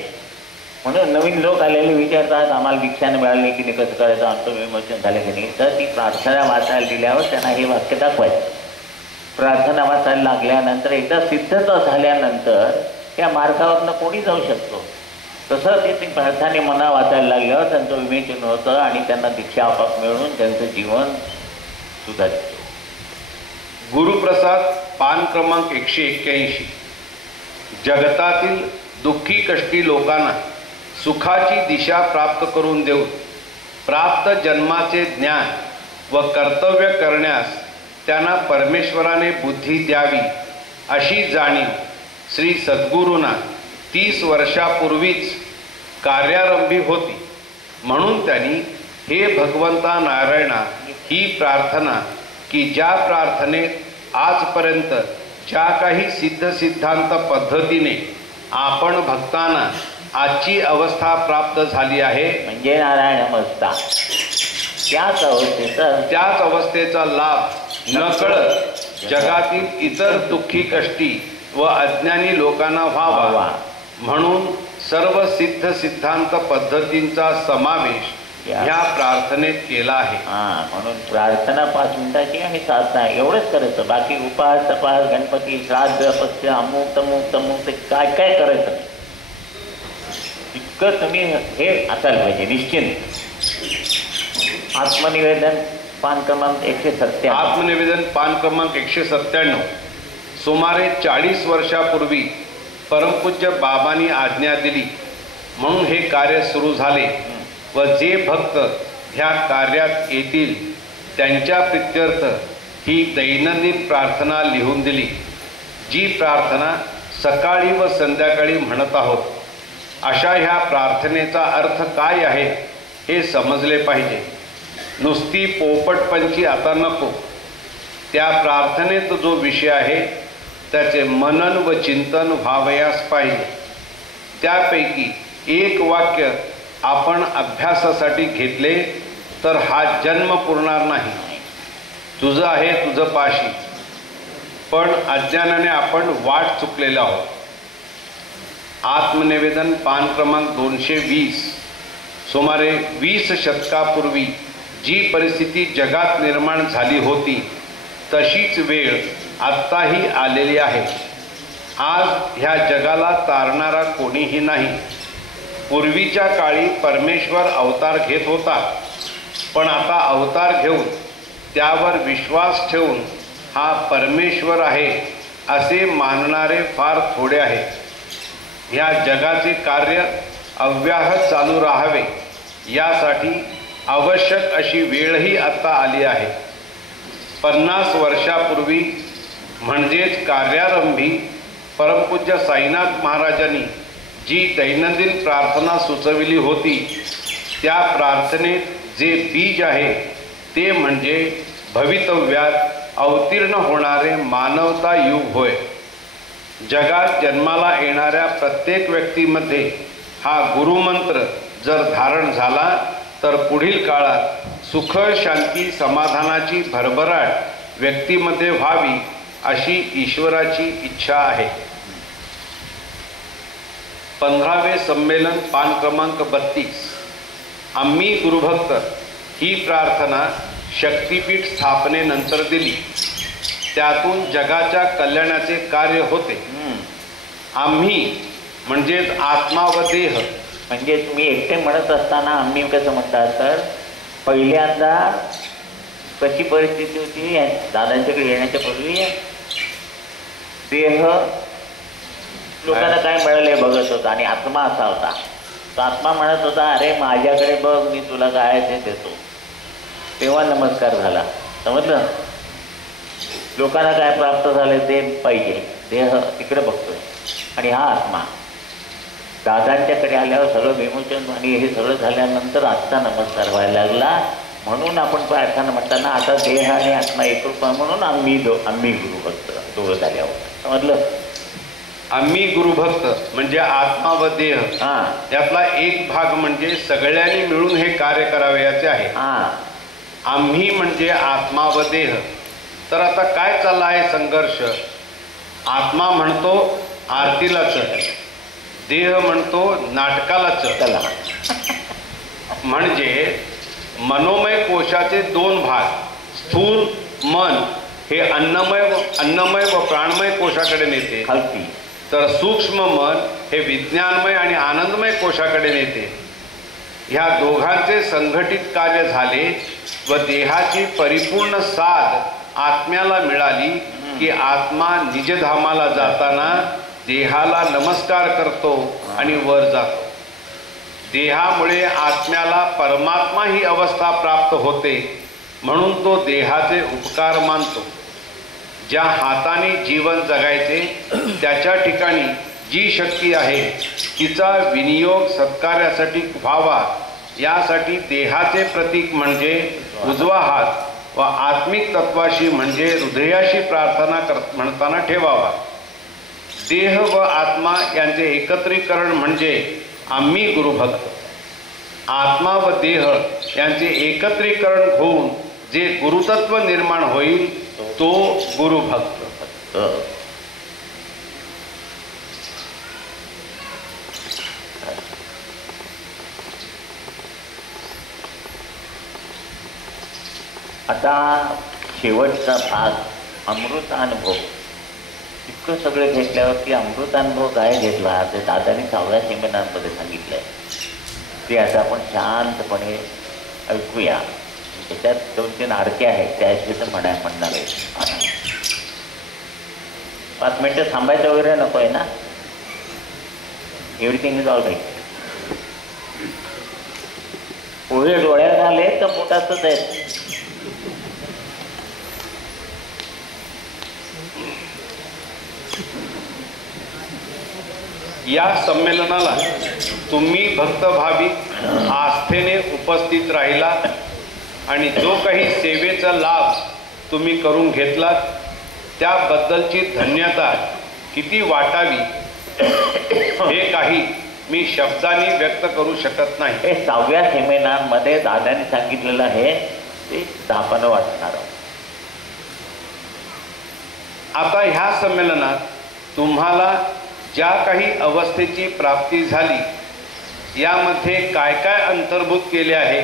म्हणून नवीन लोक आलेले विचारतात आम्हाला दीक्षा मिळाली की नाही, कसं करायचं, आमचं विमोचन झालं की नाही। तर ती प्रार्थना वाचायला दिल्यावर त्यांना हे वाक्य दाखवायचं। प्रार्थना वाचायला लागल्यानंतर एकदा सिद्धता झाल्यानंतर त्या मार्गावरनं कोणी जाऊ शकतो। तसं ते प्रार्थने मना वाचायला लागल्यावर त्यांचं विमोचन होतं आणि त्यांना दीक्षा आपाप मिळून त्यांचं जीवन सुधारतं। गुरुप्रसाद पान क्रमांक 181। जगतातील दुःखी कष्टी लोकांना सुखाची दिशा प्राप्त करून देऊन प्राप्त जन्माचे ज्ञान व कर्तव्य करण्यास त्यांना परमेश्वराने बुद्धी द्यावी अशी जाणीव श्री सद्गुरूंना 30 वर्षापूर्वीच कार्यारंभी होती। म्हणून त्यांनी हे भगवंता नारायणा ही प्रार्थना की ज्या प्रार्थनेत आजपर्यंत ज्या काही सिद्ध सिद्धांत पद्धतीने आपण भक्तांना आजची अवस्था प्राप्त झाली आहे म्हणजे नारायण अवस्था, त्याच अवस्थेचा लाभ नकळत जगातील इतर दुःखी कष्टी व अज्ञानी लोकांना व्हावा म्हणून सर्व सिद्ध सिद्धांत पद्धतींचा समावेश ह्या प्रार्थनेत केला आहे। म्हणून प्रार्थना 5 मिनिटाची आणि साधना एवढंच करायचं। बाकी उपास तपास गणपती श्राद्ध पथ्य अमुक तमुक तमुक काय काय करायचं इतकं तुम्ही हे असायला पाहिजे निश्चित। आत्मनिवेदन पान क्रमांक 197। आत्मनिवेदन पान क्रमांक 197। सुमारे 40 वर्षापूर्वी परमपूज्य बाबांनी आज्ञा दिली म्हणून हे कार्य सुरू झाले व जे भक्त ह्या कार्यात येतील त्यांच्या प्रित्यर्थ ही दैनंदिन प्रार्थना लिहून दिली। जी प्रार्थना सकाळी व संध्याकाळी म्हणत आहोत, अशा ह्या प्रार्थनेचा अर्थ काय आहे हे समजले पाहिजे. नुसती पोपटपंची आता नको. त्या प्रार्थनेत जो विषय आहे त्याचे मनन व चिंतन व्हावयास पाहिजे. त्यापैकी एक वाक्य आपण अभ्यासासाठी घेतले तर हा जन्म पुरणार नाही. तुझं आहे तुझं पाशी, पण अज्ञानाने आपण वाट चुकलेलो आहोत. आत्मनिवेदन पान क्रमांक 220. सुमारे 20 शतकापूर्वी जी परिस्थिती जगात निर्माण झाली होती तशीच वेळ आत्ताही आलेली आहे. आज ह्या जगाला तारणारा कोणीही नाही. पूर्वीच्या काळी परमेश्वर अवतार घेत होता, पण आता अवतार घेऊन त्यावर विश्वास ठेवून हा परमेश्वर आहे असे मानणारे फार थोडे आहेत. ह्या जगाचे कार्य अव्याहत चालू राहावे यासाठी आवश्यक अशी वेळही आता आली आहे. 50 वर्षापूर्वी म्हणजेच कार्यारंभी परमपूज्य साईनाथ महाराजांनी जी दैनंदिन प्रार्थना सुचविली होती त्या प्रार्थनेत जे बीज आहे ते म्हणजे भवितव्यात अवतीर्ण होणारे मानवता युग होय. जगात जन्माला येणाऱ्या प्रत्येक व्यक्तीमध्ये हा गुरुमंत्र जर धारण झाला तर पुढील काळात सुख शांती समाधानाची भरभराट व्यक्तीमध्ये व्हावी अशी ईश्वराची इच्छा आहे. 15वे संमेलन पान क्रमांक 32. आम्ही गुरुभक्त ही प्रार्थना शक्तिपीठ स्थापनेनंतर दिली. त्यातून जगाच्या कल्याणाचे कार्य होते. आम्ही म्हणजेच आत्मा व देह. म्हणजे तुम्ही एकटे म्हणत असताना आम्ही कसं म्हणतात, तर पहिल्यांदा कशी परिस्थिती होती दादांच्याकडे येण्याच्या पूर्वी, देह लोकांना काय मिळाले बघत होता आणि आत्मा असा होता. तो आत्मा म्हणत होता, अरे माझ्याकडे बघ, मी तुला काय ते देतो. तेव्हा नमस्कार झाला. समजलं? लोकांना काय प्राप्त झाले ते पाहिजे. देह तिकडे बघतोय आणि हा आत्मा दादांच्याकडे आल्यावर सगळं विमोचन आणि हे सगळं झाल्यानंतर आत्ता नमस्कार व्हायला लागला. म्हणून आपण प्रार्थना म्हणताना आता देह आणि आत्मा एकरूप म्हणून आम्ही गुरुभक्त दोघं झाल्यावर. समजलं? आम्ही गुरुभक्त म्हणजे आत्मा व देह. यातला एक भाग म्हणजे सगळ्यांनी मिळून हे कार्य करावयाचे आहे. आम्ही म्हणजे आत्मा व देह. तर आता काय चालला आहे संघर्ष? आत्मा म्हणतो आरतीला चल, देह म्हणतो नाटकाला चल. म्हणजे मनोमय कोशाचे 2 भाग, स्थूल मन हे अन्नमय व प्राणमय कोशाकडे नेते, तर सूक्ष्म मन हे विज्ञानमय आणि आनंदमय कोशाकडे नेते. ह्या दोघांचे संघटित कार्य झाले व देहाची परिपूर्ण साध आत्म्याला मिळाली की आत्मा निजधामाला जाताना देहाला नमस्कार करतो आणि वर जातो. देहामुळे आत्म्याला परमात्मा ही अवस्था प्राप्त होते, म्हणून तो देहाचे उपकार मानतो. ज्या हाताने जीवन जगायचे त्याच्या ठिकाणी जी शक्ती आहे तिचा विनियोग सत्कार्यासाठी व्हावा यासाठी देहाचे प्रतीक म्हणजे उजवा हात व आत्मिक तत्वाशी म्हणजे हृदयाशी प्रार्थना म्हणताना ठेवावा. देह व आत्मा यांचे एकत्रीकरण म्हणजे आम्ही गुरुभक्त. आत्मा व देह यांचे एकत्रीकरण होऊन जे गुरुतत्व निर्माण होईल तो गुरुभक्त. आता शेवटचा भाग अमृतानुभव. इतकं सगळं घेतल्यावरती अमृतानुभव काय घेतला ते दादानी 6व्या सेमिनारमध्ये सांगितलं आहे. ते आता आपण शांतपणे ऐकूया. त्याच्यात 2-3 आरत्या आहेत त्याशिवाय तर म्हणणार आहे. 5 मिनटं थांबायचं वगैरे नको आहे ना. Everything is all right. पोहे डोळ्यात आले तर पोटातच आहेत. या संमेलनाला तुम्ही भक्त भाविक आस्थेने उपस्थित राहिलात आणि जो काही सेवेचा लाभ तुम्ही करून घेतलात त्याबद्दलची धन्यता किती वाटावी हे काही मी शब्दांनी व्यक्त करू शकत नाही. हे 6व्या सेमिनारमध्ये दादाने सांगितलेलं आहे ते 10 पानं वाचणार. आता ह्या संमेलनात तुम्हाला ज्या काही अवस्थेची प्राप्ती झाली यामध्ये काय काय अंतर्भूत केले आहे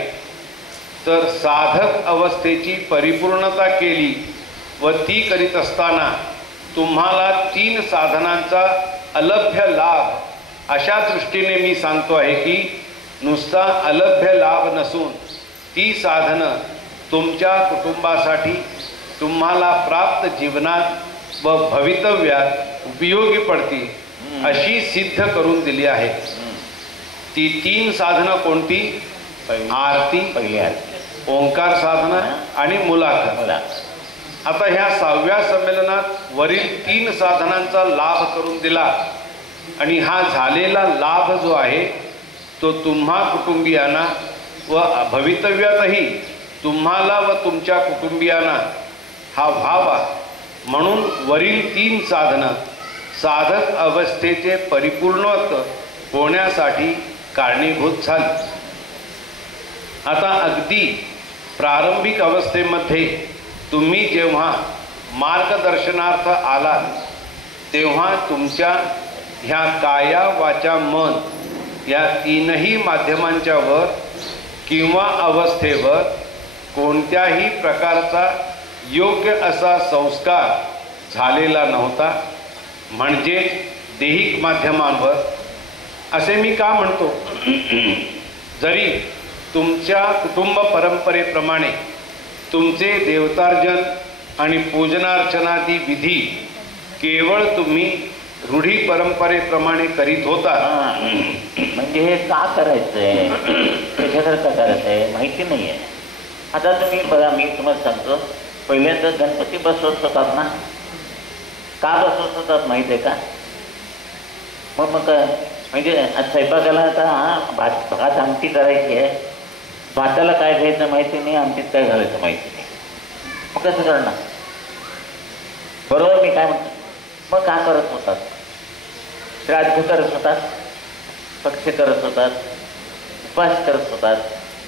तर साधक अवस्थेची परिपूर्णता केली व ती करीत असताना तुम्हाला 3 साधनांचा अलभ्य लाभ अशा दृष्टीने मी सांगतो आहे की नुसता अलभ्य लाभ नसून ती साधनं तुमच्या कुटुंबासाठी तुम्हाला प्राप्त जीवनात व भवितव्यात उपयोगी पडतील अशी सिद्ध करून दिली आहे. ती 3 साधनं कोणती? आरती, पहिली आरती, ओंकार साधना आणि मुलाखत. आता ह्या 6व्या संमेलनात वरील 3 साधनांचा लाभ करून दिला आणि हा झालेला लाभ जो आहे तो तुम्हा कुटुंबियांना व भवितव्यातही तुम्हाला व तुमच्या कुटुंबियांना हा व्हावा म्हणून वरील 3 साधनं साधक अवस्थेचे परिपूर्णत्व होण्यासाठी कारणीभूत झाली. आता अगदी प्रारंभिक अवस्थेमध्ये तुम्ही जेव्हा मार्गदर्शनार्थ आलात तेव्हा तुमच्या ह्या काया वाचा मन या 3ही माध्यमांच्या वर किंवा अवस्थेवर कोणत्याही प्रकारचा योग्य असा संस्कार झालेला नव्हता. म्हणजे देहिक माध्यमांवर असे मी का म्हणतो जरी तुमच्या कुटुंब परंपरेप्रमाणे तुमचे देवतार्जन आणि पूजनार्चनादी विधी केवळ तुम्ही रूढी परंपरेप्रमाणे करीत होता. म्हणजे हे का करायचंय त्याच्याकरता करायचंय माहिती नाही आहे. आता तुम्ही बघा मी तुम्हाला सांगतो पहिल्यांदा गणपती बसवत होतात ना का बसवत होतात माहिती आहे का? मग म्हणजे स्वयंपाकाला आता भात आमटी करायची आहे भाताला काय घ्यायचं माहिती नाही आमटीत काय घालायचं माहिती नाही मग कसं करणार? बरोबर मी काय म्हणतो? मग का करत होतात? श्राद्ध करत होतात, पक्ष करत होतात, उपास करत होतात.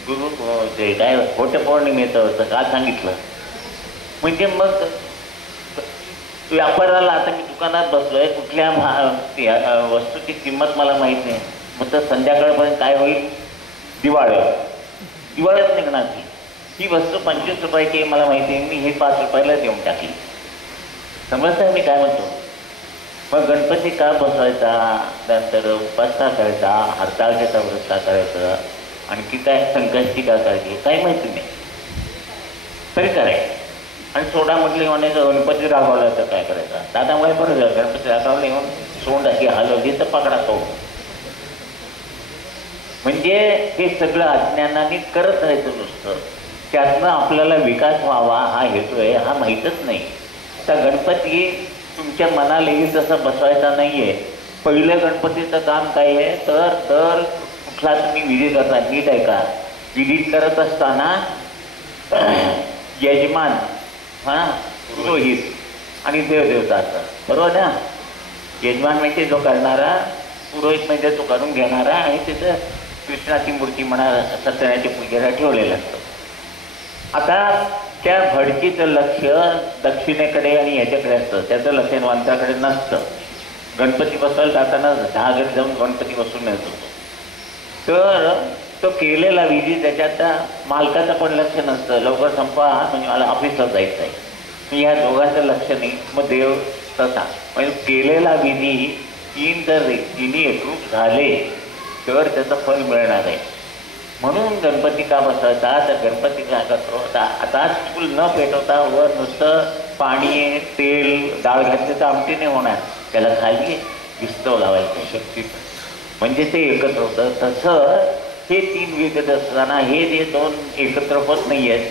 गुरु जे काय वटपौर्णिमेचं होतं का सांगितलं म्हणजे मग व्यापाराला आता मी दुकानात बसलोय कुठल्या वस्तूची किंमत मला माहीत नाही मग तर संध्याकाळपर्यंत काय होईल? दिवाळीत निघणार ही वस्तू 25 रुपयाची मला माहिती आहे मी हे 5 रुपयाला देऊन टाकली. समजतं मी काय म्हणतो? मग गणपती का बसवायचा नंतर उपास का करायचा हरताळकेचा व्रत का करायचं आणखी काय संकष्टी का करायची काही माहिती नाही तरी करायचं. आणि सोडा म्हटले म्हणायचं गणपती रागवला तर काय करायचं? दादामुळे बरं झालं गणपती रागावले म्हणून सोंड अशी हलवली तर पकडा तो. म्हणजे हे सगळं अज्ञानाने करत राहायचं नुसतं त्यातनं आपल्याला विकास व्हावा हा हेतू आहे हा माहीतच नाही. तर गणपती तुमच्या मनाला येईल तसं बसवायचा नाही आहे. पहिलं गणपतीचं काम काय आहे तर कुठला तुम्ही विधी करता नीट आहे का? विधी करत असताना यजमान पुरोहित आणि देवदेवता असतात बरोबर ना? यजमान म्हणजे जो करणारा पुरोहित म्हणजे तो करून घेणारा आणि तिथं कृष्णाची मूर्ती म्हणा सत्यनारायणच्या पूजेला ठेवलेलं असतं. आता त्या भडकीचं लक्ष दक्षिणेकडे आणि ह्याच्याकडे असतं त्याचं लक्ष वांताकडे नसतं. गणपती बसवायला जाताना 10 घरी जाऊन गणपती बसून येतो तर तो केलेला विधी त्याच्यात मालकाचं पण लक्ष नसतं. लवकर संपा म्हणजे मला ऑफिसला जायचं आहे मी ह्या दोघांचं लक्ष नाही. मग देव तसा म्हणजे केलेला विधी 3 एकरूप झाले तर त्याचं फल मिळणार आहे. म्हणून गणपती का बसवायचा तर गणपती काय करतो आता चूल न पेटवता वर नुसतं पाणी तेल डाळ घातली तर आमटी नाही होणार त्याला खाली विस्तव लावायचं शक्ती म्हणजे ते एकत्र होतं. तसं हे 3 विकत असताना हे जे 2 एकत्र होत नाही आहेत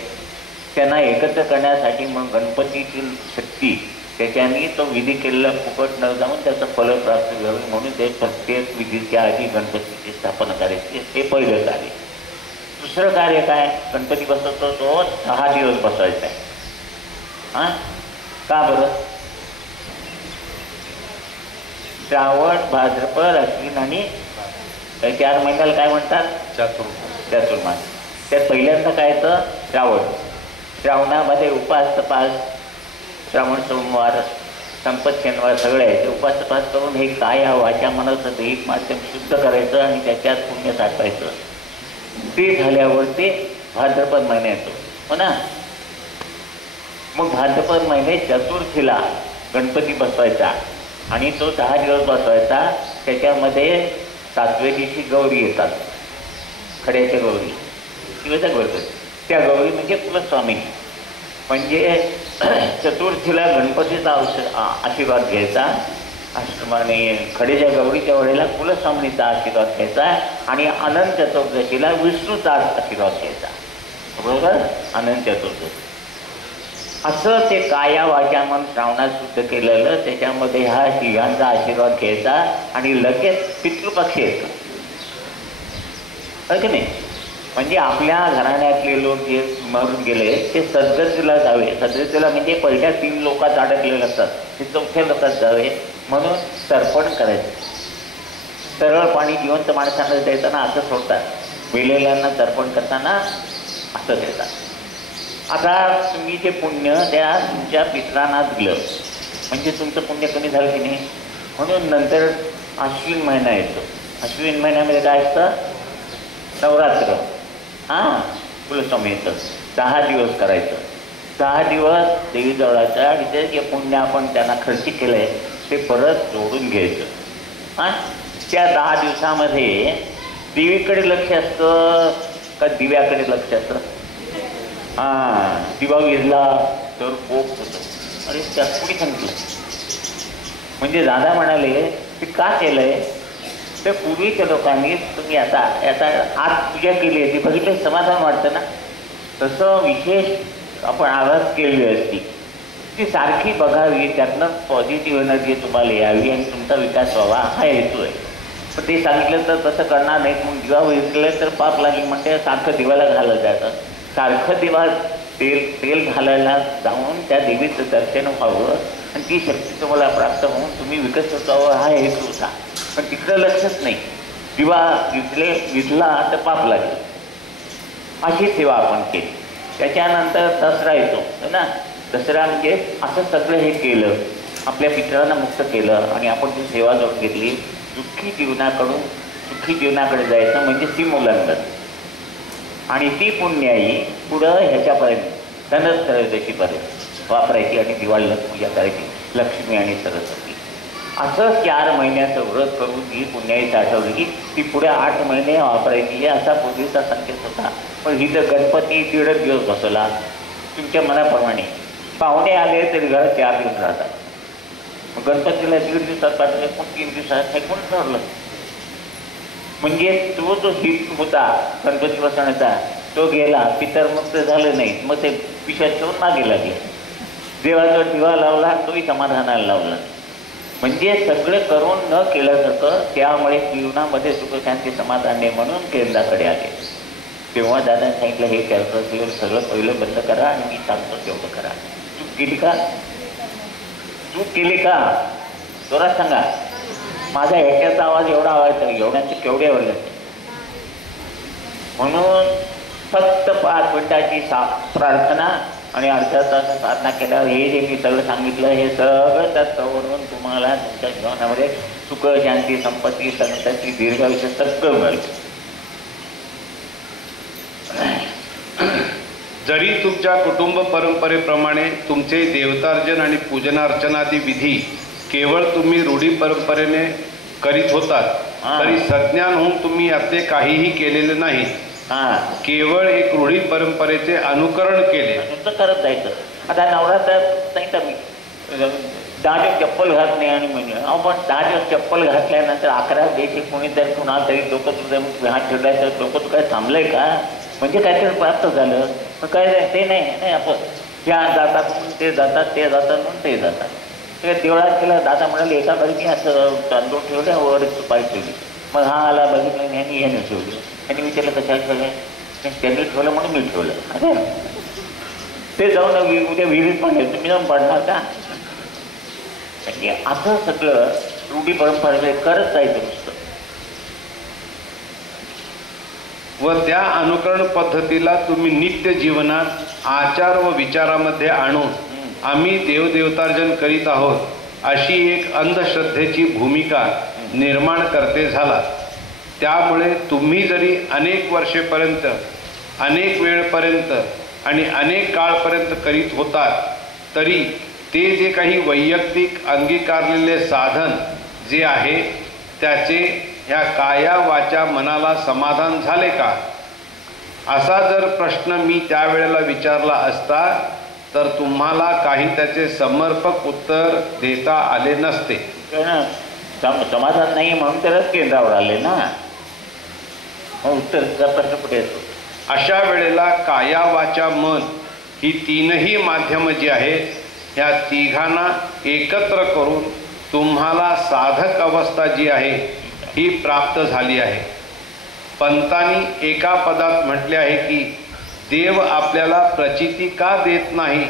त्यांना एकत्र करण्यासाठी मग गणपतीची शक्ती त्याच्यानी तो विधी केलेला फुकट न जाऊन त्याचं फल प्राप्त व्हावे म्हणून ते प्रत्येक विधीच्या आधी गणपतीची स्थापना करायची, हे पहिलं कार्य. दुसरं कार्य काय, गणपती बसवतो तो 6 दिवस बसवायचा आहे. हां, का बरं? श्रावण, भाद्रपद, अश्विन आणि 4 महिन्याला काय म्हणतात? चातुर्मास. त्यात पहिल्यांदा काय तर श्रावण. श्रावणामध्ये उपास तपास, श्रावण सोमवार, संपत शनिवार सगळे आहे ते उपास तपास करून हे काय वाचा मनाचं दैहिक माध्यम शुद्ध करायचं आणि त्याच्यात पुण्य साठवायचं. ते झाल्यावर ते भाद्रपद महिना येतो, हो ना. मग भाद्रपद महिने चतुर्थीला गणपती बसवायचा आणि तो 10 दिवस बसवायचा. त्याच्यामध्ये 7व्या दिवशी गौरी येतात, खड्याच्या गौरी किंवा त्या गणपती. त्या गौरी म्हणजे कुलस्वामी. म्हणजे चतुर्थीला गणपतीचा आशीर्वाद घ्यायचा आणि खडेच्या गौरीच्या वेळेला कुलस्वामीचा आशीर्वाद घ्यायचा आणि अनंत चतुर्दशीला विष्णूचा आशीर्वाद घ्यायचा, बरोबर. अनंत चतुर्दशी असं ते काया वाचा मन श्रावणात शुद्ध केलेलं. त्याच्यामध्ये हा तिघांचा आशीर्वाद घ्यायचा आणि लगेच पितृपक्ष येतो, की नाही. म्हणजे आपल्या घराण्यातले लोक जे मरून गेले ते सद्गतीला जावे. सद्गतीला म्हणजे पहिल्या 3 लोकात अडकलेले असतात, ते 4थ्या लोकात जावे म्हणून तर्पण करायचं. सरळ पाणी जिवंत माणसांना द्यायचं ना, असं सोडतात. मेलेल्यांना तर्पण करताना असं देतात. आता तुम्ही ते पुण्य त्या तुमच्या पितरांना दिलं म्हणजे तुमचं पुण्य कमी झालं की नाही. म्हणून नंतर अश्विन महिना येतो. अश्विन महिन्यामध्ये काय असतं? नवरात्र. हां, कुलस्वामी येतं. 10 दिवस करायचं. 10 दिवस देवीजवळ जायचं आणि ते जे पुण्य आपण त्यांना खर्च केलं आहे ते परत जोडून घ्यायचं. हां, त्या 10 दिवसामध्ये देवीकडे लक्ष असतं का दिव्याकडे लक्ष असतं? हां, दिवा विजला तर कोप होतं. अरे त्यात कुणी सांगितलं? म्हणजे दादा म्हणाले की का केलं आहे तर पूर्वीच्या लोकांनी तुम्ही आता आज पूजा केली आहे ती बघितलं समाधान वाटतं ना. तसं विशेष आपण आवाज केली असती ती सारखी बघावी, त्यातनं पॉझिटिव्ह एनर्जी तुम्हाला यावी आणि तुमचा विकास व्हावा हा हेतू आहे. पण ते सांगितलं तर तसं करणार नाही. मग दिवा विजलं तर पाप लागली म्हणते सारखं दिवाला घालत जातं. सारखं दिवा तेल घालायला जाऊन त्या देवीचं दर्शन व्हावं आणि ती शक्ती तुम्हाला प्राप्त होऊन तुम्ही विकसित व्हावं हा हेतू होता. पण तिकडं लक्षच नाही. दिवा विजला तर पाप लागले. अशी सेवा आपण केली. त्याच्यानंतर दसरा येतो ना. दसरा म्हणजे असं सगळं हे केलं, आपल्या पितरांना मुक्त केलं आणि आपण ती सेवा जाऊन घेतली. दुःखी जीवनाकडून सुखी जीवनाकडे जायचं म्हणजे सीमोल्लंघन. आणि ती पुण्याई पुढं ह्याच्यापर्यंत धनत्रयोदशीपर्यंत वापरायची आणि दिवाळीला पूजा करायची, लक्ष्मी आणि सरस्वती. असं 4 महिन्याचं व्रत करून ही पुण्याई साठवली की ती पुढे 8 महिने वापरायची असा पूर्वीचा संकेत होता. पण ही तर गणपती 1.5 दिवस बसवला तुमच्या मनाप्रमाणे. पाहुणे आले तरी घरात 4 दिवस राहतात. मग गणपतीला 1.5 दिवसात पाठवले, पण 3 दिवसात हे कोण ठरलं? म्हणजे तो जो हित होता गणपती बसवण्याचा तो गेला, पितरमुक्त झालं नाही. मग ते पिशाच ठेवून मागे लागले. देवाचा दिवा लावला तोही समाधानाला लावला. म्हणजे सगळे करून न केल्यासारखं. त्यामुळे जीवनामध्ये सुखशांती समाधान नाही म्हणून केंद्राकडे आले. तेव्हा दादाने सांगितलं हे कॅल्क्युलेटर सगळं पहिलं बंद करा आणि मी सांगतो तेवढं करा. चूक केली का? चूक केली का? जोरात सांगा. माझा ह्याच्याचा आवाज एवढा आवाज एवढ्यांचे केवढे आवडले. म्हणून फक्त 5 मिनिटाची प्रार्थना आणि अर्ध्या तास साधना केल्यावर हे जे मी सगळं सांगितलं हे सगळं त्यात करून तुम्हाला तुमच्या जीवनामध्ये सुख शांती संपत्ती संतती दीर्घायुष्य सगळं मिळेल. जरी तुमच्या कुटुंब परंपरेप्रमाणे तुमचे देवतार्चन आणि पूजनार्चनादी विधी केवळ तुम्ही रूढी परंपरेने करीत होतात तरी सज्ञान होऊन तुम्ही याचे काहीही केलेले नाही. केवळ एक रूढी परंपरेचे अनुकरण केले. करत जायचं. आता नवरात्रात नाही तर मी 10 दिवस चप्पल घात नाही आणि म्हणजे आपण 10 दिवस चप्पल घातल्यानंतर 11 दिवशी कोणी जर कुणा तरी डोकं तुझं हात ठेवलाय तर डोकं तू काय थांबलंय का? म्हणजे काहीतरी प्राप्त झालं. मग काय ते नाही आपण ह्या जातात म्हणून ते जातात, ते जातात म्हणून ते जातात. त्या देवळात गेला. दादा म्हणाले एका बाजूने असं तांदूळ ठेवलं, वर सुपारी ठेवली. मग हा आला, बघितलं, ह्याने ठेवली. त्यांनी विचारलं कशाला ठेवलं, त्यांनी ठेवलं म्हणून मी ठेवलं. अरे ते जाऊन उद्या विहिरीत पडले, तुम्ही जाऊन पडणार का? म्हणजे असं सगळं रूढी परंपरा करत जायचं नुसतं. व त्या अनुकरण पद्धतीला तुम्ही नित्य जीवनात आचार व विचारामध्ये आणून आम्ही देवदेवतार्जन करीत आहोत अशी एक अंधश्रद्धेची भूमिका निर्माण करते झाला. त्यामुळे तुम्ही जरी अनेक वर्षेपर्यंत, अनेक वेळपर्यंत आणि अनेक काळपर्यंत करीत होतात, तरी ते जे काही वैयक्तिक अंगीकारलेले साधन जे आहे त्याचे ह्या काया वाचा मनाला समाधान झाले का, असा जर प्रश्न मी त्यावेळेला विचारला असता तर तुम्हाला काही त्याचे समर्पक उत्तर देता आले नसते. समाधान नाही म्हणून तरच केंद्रावर आले ना, मग उत्तरचा प्रश्न कुठे येतो? अशा वेळेला काया वाचा मन ही तीनही माध्यमं जी आहेत ह्या तिघांना एकत्र करून तुम्हाला साधक अवस्था जी आहे ही प्राप्त झाली आहे. पंतांनी एका पदात म्हटले आहे की देव आपल्याला प्रचिती का देत नाही,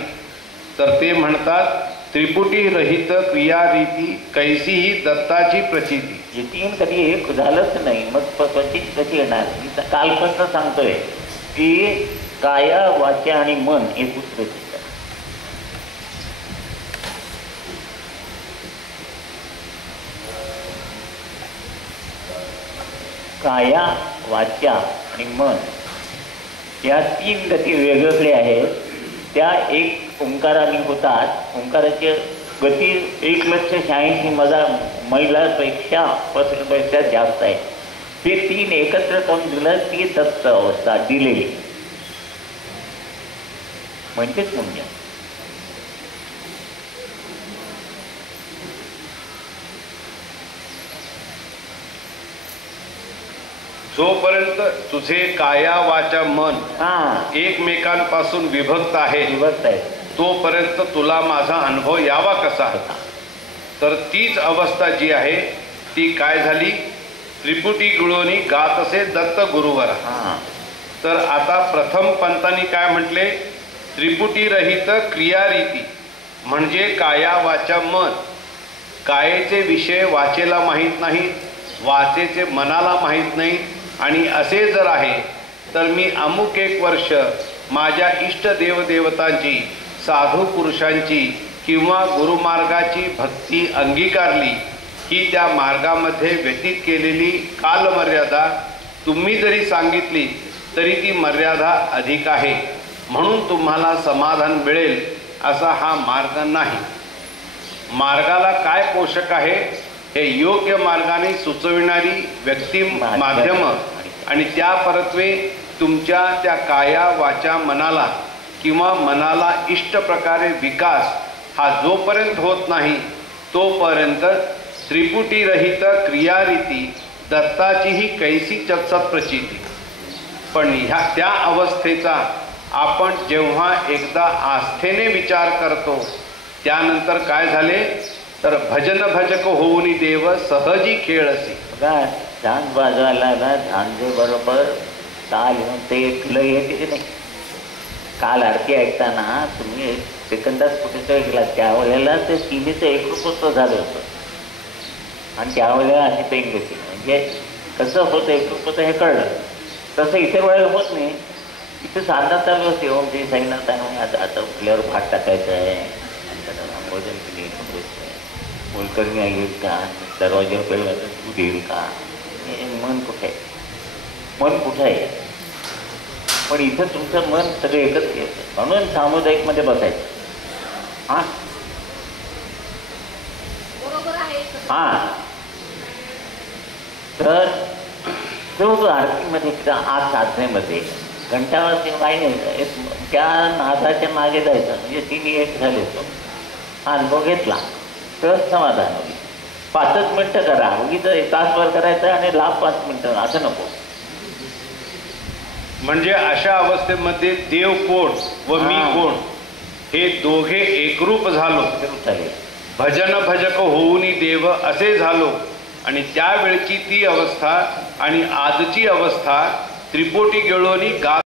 तर ते म्हणतात त्रिपुटी रहित क्रियारीती कैसीही दत्ताची प्रचिती. हे तीन कधी एक झालंच नाही, मग प्रचिती कशी येणार? मी कालपासून सांगतोय की काया वाचा आणि मन हे सूत्र. काया वाचा आणि मन या तीन गती वेगवेगळ्या आहेत. त्या एक ओंकाराने होतात. ओंकाराची गती 1,86,000 मैलापेक्षा जास्त आहे. ते तीन एकत्र करून दिलं ती दत्त अवस्था दिलेली म्हणजेच म्हणजे. जोपर्यंत तुझे काया वाचा मन एकमेकांपासून विभक्त आहे तोपर्यंत तुला माझा अनुभव यावा कसा? तर तीच अवस्था जी आहे ती काय झाली? त्रिपुटी गुळोनी गात असे दत्त गुरुवर. तर आता प्रथम पंतांनी काय म्हटले? त्रिपुटी रहित क्रियारीती म्हणजे काया वाचा मन. कायेचे विषय वाचेला माहीत नाहीत, वाचेचे मनाला माहीत नाहीत. आणि असे जर आहे तर मी अमुक एक वर्ष माझ्या इष्ट देवदेवतांची, साधू पुरुषांची किंवा गुरुमार्गाची भक्ती अंगीकारली की त्या मार्गामध्ये व्यतीत केलेली कालमर्यादा तुम्ही जरी सांगितली तरी ती मर्यादा अधिक आहे, म्हणून तुम्हाला समाधान मिळेल असा हा मार्ग नाही. मार्गाला काय पोषक आहे हे योग्य मार्गाने सुचविणारी व्यक्ती, माध्यम आणि त्या परत्वे तुमच्या त्या काया वाचा मनाला किंवा मनाला इष्ट प्रकारे विकास हा जोपर्यंत होत नाही तोपर्यंत त्रिपुटी रहित क्रियारीती दत्ताचीही कैसी सत्प्रचिती. पण त्या अवस्थेचा आपण जेव्हा एकदा आस्थेने विचार करतो त्यानंतर काय झाले तर भजन भजक होऊनी देव सहजी खेळसी. बघा झांज वाजवायला झांजे बरोबर ताल घेऊन ते फुलं येते की नाही. काल आरती ऐकताना तुम्ही सेकंदात कुठे गेला त्यावेळेला ते तिन्हीचं एकरूपत्व झालं होतं आणि त्यावेळेला अशी पेंग होती. म्हणजे कसं होतं एकरूपत्व हे कळलं. तसं इतर वेळेला होत नाही. इथे साधना चालू असते. ओम श्री साईनाथ आता उठल्यावर भात टाकायचं आहे, भोजन केली मोलकरणी येईल का, दरवाज्यावर पहिला तू देईल का, मन कुठे आहे, मन कुठं आहे. पण इथं तुमचं मन सगळं एकच येतं म्हणून सामुदायिकमध्ये बसायचं. तर जो आरतीमध्ये किंवा आज साधनेमध्ये घंटावासी काही नाही, त्या नादाच्या मागे जायचं म्हणजे तिने एक झाले तो हा अनुभव घेतला तर समाधान होईल. 5च मिनटं करा, उगीच तासभर करायचं आणि लाभ 5 मिनटं असं नको. म्हणजे अशा अवस्थेमध्ये देव कोण व मी कोण हे दोघे एकरूप झालो. भजन भजक होऊनी देव असे झालो. त्यावेळची ती अवस्था आणि आजची अवस्था त्रिपोटी गेळोनी गात